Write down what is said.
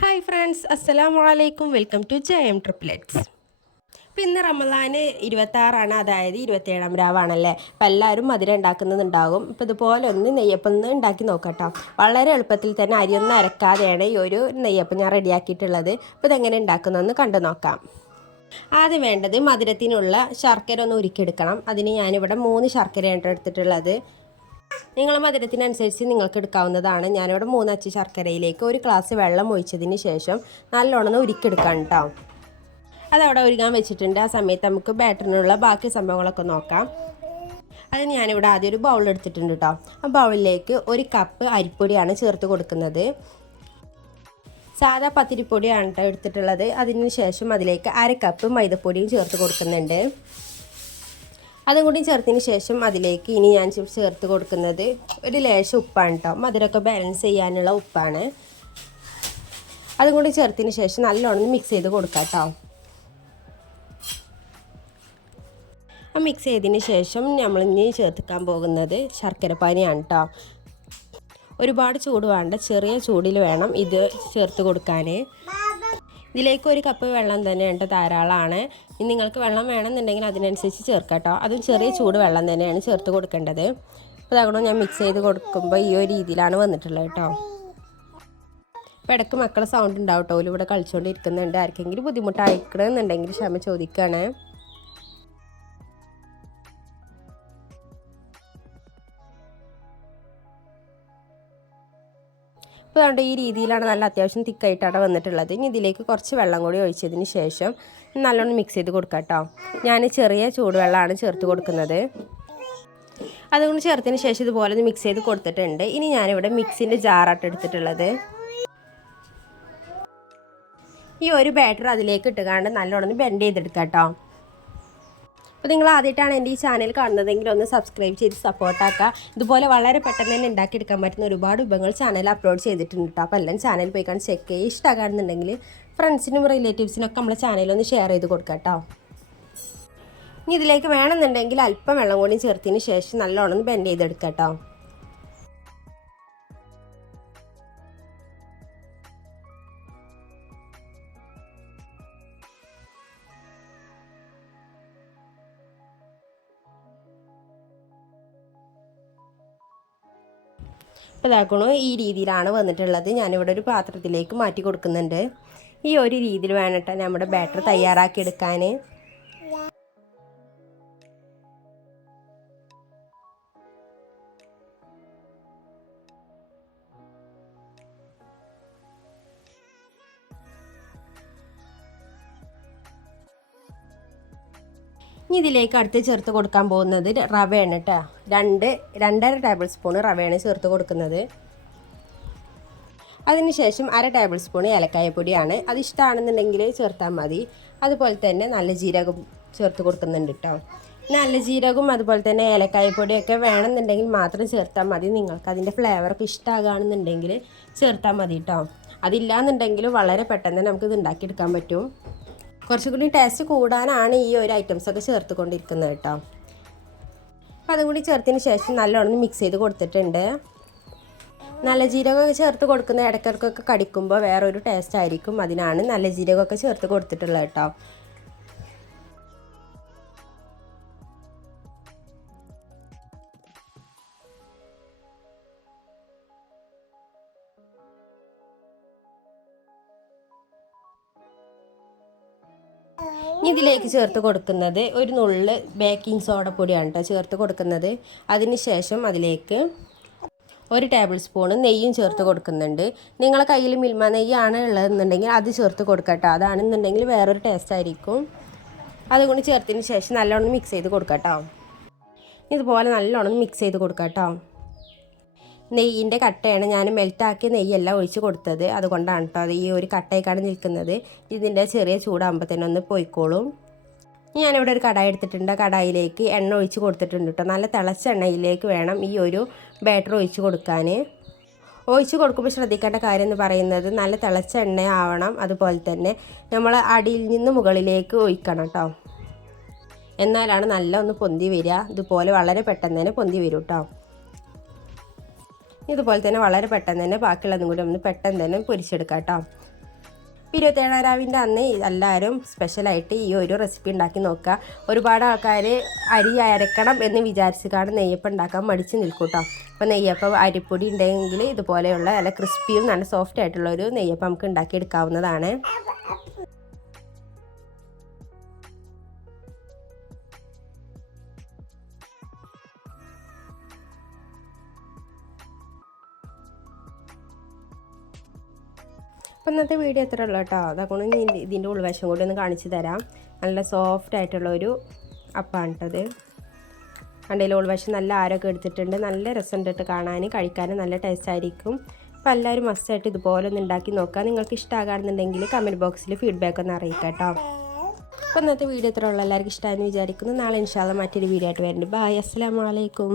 Hi friends അസ്സലാമു അലൈക്കും welcome to J M triplets അപ്പോൾ ഇന്ന് റമദാന് ഇരുപത്താറാണ് അതായത് ഇരുപത്തേഴാം രാവാണല്ലേ? അപ്പോൾ എല്ലാവരും മധുരം ഉണ്ടാക്കുന്നുണ്ടാകും അപ്പോൾ ഇതുപോലെ ഒന്ന് നെയ്യപ്പം ഒന്ന് ഉണ്ടാക്കി നോക്കട്ടോ. വളരെ എളുപ്പത്തിൽ തന്നെ അരിയൊന്നും അരക്കാതെയാണ് ഈ ഒരു നെയ്യപ്പം ഞാൻ റെഡിയാക്കിയിട്ടുള്ളത്. അപ്പോൾ ഇതെങ്ങനെ ഉണ്ടാക്കുന്നതെന്ന് കണ്ടു നോക്കാം. ആദ്യം വേണ്ടത് മധുരത്തിനുള്ള ശർക്കര ഒന്ന് ഉരുക്കിയെടുക്കണം. അതിന് ഞാനിവിടെ മൂന്ന് ശർക്കരയാണ് എടുത്തിട്ടുള്ളത്. നിങ്ങളെ മധുരത്തിനനുസരിച്ച് നിങ്ങൾക്ക് എടുക്കാവുന്നതാണ്. ഞാനിവിടെ മൂന്നച്ച് ശർക്കരയിലേക്ക് ഒരു ഗ്ലാസ് വെള്ളം ഒഴിച്ചതിന് ശേഷം നല്ലോണം ഉരുക്കെടുക്കാം കേട്ടോ. അതവിടെ ഒരുങ്ങാൻ വെച്ചിട്ടുണ്ട്. ആ സമയത്ത് നമുക്ക് ബാറ്ററിനുള്ള ബാക്കി സംഭവങ്ങളൊക്കെ നോക്കാം. അത് ഞാനിവിടെ ആദ്യം ഒരു ബൗൾ എടുത്തിട്ടുണ്ട് കേട്ടോ. ആ ബൗളിലേക്ക് ഒരു കപ്പ് അരിപ്പൊടിയാണ് ചേർത്ത് കൊടുക്കുന്നത്. സാധാ പത്തിരിപ്പൊടിയാണ് കേട്ടോ എടുത്തിട്ടുള്ളത്. അതിന് ശേഷം അതിലേക്ക് അര കപ്പ് മൈദപ്പൊടിയും ചേർത്ത് കൊടുക്കുന്നുണ്ട്. അതും കൂടി ചേർത്തതിന് ശേഷം അതിലേക്ക് ഇനി ഞാൻ ചേർത്ത് കൊടുക്കുന്നത് ഒരു ലേശം ഉപ്പാണ് കേട്ടോ മധുരമൊക്കെ ബാലൻസ് ചെയ്യാനുള്ള ഉപ്പാണ്. അതും കൂടി ചേർത്തതിന് ശേഷം നല്ലോണം മിക്സ് ചെയ്ത് കൊടുക്കാം കേട്ടോ ആ മിക്സ് ചെയ്തതിന് ശേഷം നമ്മൾ ഇനി ചേർത്തിക്കാൻ പോകുന്നത് ശർക്കര പാനിയാണ് കേട്ടോ ഒരുപാട് ചൂട് വേണ്ട ചെറിയ ചൂടിൽ വേണം ഇത് ചേർത്ത് കൊടുക്കാൻ ഇതിലേക്ക് ഒരു കപ്പ് വെള്ളം തന്നെ ഉണ്ട് ധാരാളമാണ്. ഇനി നിങ്ങൾക്ക് വെള്ളം വേണമെന്നുണ്ടെങ്കിൽ അതിനനുസരിച്ച് ചേർക്കാം കേട്ടോ. അതും ചെറിയ ചൂട് വെള്ളം തന്നെയാണ് ചേർത്ത് കൊടുക്കേണ്ടത്. അപ്പോൾ അതുകൊണ്ട് ഞാൻ മിക്സ് ചെയ്ത് കൊടുക്കുമ്പോൾ ഈ ഒരു രീതിയിലാണ് വന്നിട്ടുള്ളത് കേട്ടോ. അപ്പോൾ ഇടയ്ക്ക് മക്കളെ സൗണ്ട് ഉണ്ടാവും കേട്ടോ. ഇവിടെ കളിച്ചുകൊണ്ടിരിക്കുന്നുണ്ട്. ആർക്കെങ്കിലും ബുദ്ധിമുട്ടായിക്കണമെന്നുണ്ടെങ്കിൽ ക്ഷമ ചോദിക്കുകയാണ്. അപ്പോൾ അതുകൊണ്ട് ഈ രീതിയിലാണ് നല്ല അത്യാവശ്യം തിക്കായിട്ടാണ് വന്നിട്ടുള്ളത്. ഇനി ഇതിലേക്ക് കുറച്ച് വെള്ളം കൂടി ഒഴിച്ചതിന് ശേഷം നല്ലോണം മിക്സ് ചെയ്ത് കൊടുക്കാം കേട്ടോ. ഞാൻ ചെറിയ ചൂടുവെള്ളമാണ് ചേർത്ത് കൊടുക്കുന്നത്. അതുകൊണ്ട് ചേർത്തതിന് ശേഷം ഇതുപോലെ ഒന്ന് മിക്സ് ചെയ്ത് കൊടുത്തിട്ടുണ്ട്. ഇനി ഞാനിവിടെ മിക്സിന്റെ ജാറാട്ട് എടുത്തിട്ടുള്ളത്. ഈ ഒരു ബാറ്റർ അതിലേക്ക് ഇട്ടുകാണ്ട് നല്ലോണം ബെൻഡ് ചെയ്തെടുക്കാം കേട്ടോ. അപ്പോൾ നിങ്ങൾ ആദ്യമായിട്ടാണ് എന്റെ ഈ ചാനൽ കാണുന്നതെങ്കിൽ ഒന്ന് സബ്സ്ക്രൈബ് ചെയ്ത് സപ്പോർട്ടാക്കുക ഇതുപോലെ വളരെ പെട്ടെന്ന് തന്നെ ഉണ്ടാക്കിയെടുക്കാൻ പറ്റുന്ന ഒരുപാട് വിഭവങ്ങൾ ചാനൽ അപ്ലോഡ് ചെയ്തിട്ടുണ്ട് കേട്ടോ അപ്പോൾ എല്ലാം ചാനൽ പോയി കാണാൻ ചെക്ക് ചെയ്യുക. ഇഷ്ടമാകാണെന്നുണ്ടെങ്കിൽ ഫ്രണ്ട്സിനും റിലേറ്റീവ്സിനൊക്കെ നമ്മളെ ചാനലൊന്ന് ഷെയർ ചെയ്ത് കൊടുക്കാം കേട്ടോ ഇനി ഇതിലേക്ക് വേണമെന്നുണ്ടെങ്കിൽ അല്പം വെള്ളം കൂടി ചേർത്തതിന് ശേഷം നല്ലോണം ബെൻഡ് ചെയ്തെടുക്കാം കേട്ടോ അപ്പോൾ ഈ രീതിയിലാണ് വന്നിട്ടുള്ളത്. ഞാനിവിടെ ഒരു പാത്രത്തിലേക്ക് മാറ്റി കൊടുക്കുന്നുണ്ട്. ഈ ഒരു രീതിയിൽ വേണിട്ട് നമ്മുടെ ബാറ്റർ തയ്യാറാക്കി എടുക്കാൻ ഇനി ഇതിലേക്ക് അടുത്ത് ചേർത്ത് കൊടുക്കാൻ പോകുന്നത് റവയാണ് കേട്ടോ രണ്ട് രണ്ടര ടേബിൾ സ്പൂൺ റവയാണ് ചേർത്ത് കൊടുക്കുന്നത്. അതിനുശേഷം അര ടേബിൾ സ്പൂൺ ഏലക്കായപ്പൊടിയാണ്. അത് ഇഷ്ടമാണെന്നുണ്ടെങ്കിൽ ചേർത്താൽ മതി. അതുപോലെ തന്നെ നല്ല ജീരകം ചേർത്ത് കൊടുക്കുന്നുണ്ട് കേട്ടോ നല്ല ജീരകവും അതുപോലെ തന്നെ ഏലക്കായപ്പൊടിയൊക്കെ വേണമെന്നുണ്ടെങ്കിൽ മാത്രം ചേർത്താൽ മതി. നിങ്ങൾക്ക് അതിന്റെ ഫ്ലേവറൊക്കെ ഇഷ്ടമാകുകയാണെന്നുണ്ടെങ്കിൽ ചേർത്താൽ മതി കേട്ടോ അതില്ലാന്നുണ്ടെങ്കിൽ വളരെ പെട്ടെന്ന് നമുക്കിത് ഉണ്ടാക്കിയെടുക്കാൻ പറ്റും. കുറച്ചുകൂടി ടേസ്റ്റ് കൂടാനാണ് ഈ ഒരു ഐറ്റംസ് ഒക്കെ ചേർത്ത് കൊണ്ടിരിക്കുന്നത് കേട്ടോ. അപ്പോൾ അതും കൂടി ചേർത്തതിന് ശേഷം നല്ലോണം മിക്സ് ചെയ്ത് കൊടുത്തിട്ടുണ്ട്. നല്ല ജീരകമൊക്കെ ചേർത്ത് കൊടുക്കുന്ന ഇടയ്ക്കിടയ്ക്കൊക്കെ കടിക്കുമ്പോൾ വേറൊരു ടേസ്റ്റ് ആയിരിക്കും. അതിനാണ് നല്ല ജീരകമൊക്കെ ചേർത്ത് കൊടുത്തിട്ടുള്ളത് കേട്ടോ. ഇതിലേക്ക് ചേർത്ത് കൊടുക്കുന്നത് ഒരു നുള്ള് ബേക്കിംഗ് സോഡ പൊടിയാണ് കേട്ടോ ചേർത്ത് കൊടുക്കുന്നത്. അതിന് ശേഷം അതിലേക്ക് ഒരു ടേബിൾ സ്പൂൺ നെയ്യും ചേർത്ത് കൊടുക്കുന്നുണ്ട്. നിങ്ങളെ കയ്യിൽ മിൽമ നെയ്യാണ് ഉള്ളതെന്നുണ്ടെങ്കിൽ അത് ചേർത്ത് കൊടുക്കട്ടോ അതാണെന്നുണ്ടെങ്കിൽ വേറൊരു ടേസ്റ്റ് ആയിരിക്കും. അതുകൊണ്ട് ചേർത്തതിന് ശേഷം നല്ലോണം മിക്സ് ചെയ്ത് കൊടുക്കട്ടോ ഇതുപോലെ നല്ലോണം മിക്സ് ചെയ്ത് കൊടുക്കട്ടോ നെയ്യിന്റെ കട്ടയാണ് ഞാൻ മെൽറ്റാക്കിയ നെയ്യെല്ലാം ഒഴിച്ച് കൊടുത്തത്. അതുകൊണ്ടാണ് കേട്ടോ അത് ഈ ഒരു കട്ടയൊക്കെയാണ് നിൽക്കുന്നത്. ഇതിന്റെ ചെറിയ ചൂടാകുമ്പോൾ തന്നെ ഒന്ന് പോയിക്കോളും. ഞാനിവിടെ ഒരു കടായി എടുത്തിട്ടുണ്ട്. കടായിലേക്ക് എണ്ണ ഒഴിച്ച് കൊടുത്തിട്ടുണ്ട് കേട്ടോ നല്ല തിളച്ച എണ്ണയിലേക്ക് വേണം ഈ ഒരു ബാറ്റർ ഒഴിച്ച് കൊടുക്കാൻ. ഒഴിച്ച് കൊടുക്കുമ്പോൾ ശ്രദ്ധിക്കേണ്ട കാര്യം എന്ന് പറയുന്നത് നല്ല തിളച്ച എണ്ണ ആവണം. അതുപോലെ തന്നെ നമ്മൾ അടിയിൽ നിന്ന് മുകളിലേക്ക് ഒഴിക്കണം കേട്ടോ എന്നാലാണ് നല്ല ഒന്ന് പൊന്തി വരിക. ഇതുപോലെ വളരെ പെട്ടെന്ന് തന്നെ പൊന്തി വരും കേട്ടോ ഇതുപോലെ തന്നെ വളരെ പെട്ടെന്ന് തന്നെ ബാക്കിയുള്ളതും കൂടി ഒന്ന് പെട്ടെന്ന് തന്നെ പൊരിച്ചെടുക്കാം കേട്ടോ. ഇരുപത്തേഴാം രാവിന്റെ അന്ന് എല്ലാവരും സ്പെഷ്യലായിട്ട് ഈ ഒരു റെസിപ്പി ഉണ്ടാക്കി നോക്കുക. ഒരുപാട് ആൾക്കാർ അരി അരക്കണം എന്ന് വിചാരിച്ചിട്ടാണ് നെയ്യപ്പം ഉണ്ടാക്കാൻ മടിച്ച് നിൽക്കും കേട്ടോ. അപ്പോൾ നെയ്യപ്പം അരിപ്പൊടി ഉണ്ടെങ്കിൽ ഇതുപോലെയുള്ള നല്ല ക്രിസ്പിയും നല്ല സോഫ്റ്റ് ആയിട്ടുള്ള ഒരു നെയ്യപ്പം നമുക്ക് ഉണ്ടാക്കിയെടുക്കാവുന്നതാണ്. അപ്പം ഇന്നത്തെ വീഡിയോ എത്ര ഉള്ളൂ കേട്ടോ. അതൊക്കെ ഇനി ഇതിന്റെ ഉൾവശം കൂടി ഒന്ന് കാണിച്ചു തരാം. നല്ല സോഫ്റ്റ് ആയിട്ടുള്ള ഒരു അപ്പാണ് കേട്ടത് കണ്ടതിൽ ഉൾവശം നല്ല ആരൊക്കെ എടുത്തിട്ടുണ്ട്. നല്ല രസം കേട്ടോ കാണാൻ കഴിക്കാനും നല്ല ടേസ്റ്റ് ആയിരിക്കും. അപ്പോൾ എല്ലാവരും മസ്റ്റായിട്ട് ഇതുപോലെ ഒന്ന് ഉണ്ടാക്കി നോക്കാം നിങ്ങൾക്ക് ഇഷ്ടമാകാണെന്നുണ്ടെങ്കിൽ കമന്റ് ബോക്സിൽ ഫീഡ്ബാക്ക് ഒന്ന് അറിയിക്കാം കേട്ടോ. അപ്പോൾ ഇന്നത്തെ വീഡിയോ എത്ര ഉള്ളൂ. എല്ലാവർക്കും ഇഷ്ടമായെന്ന് വിചാരിക്കുന്നു. നാളെ ഇൻഷാല്ല മറ്റൊരു വീഡിയോ ആയിട്ട് വരുന്നുണ്ട് ബായ് അസ്സാം വലൈക്കും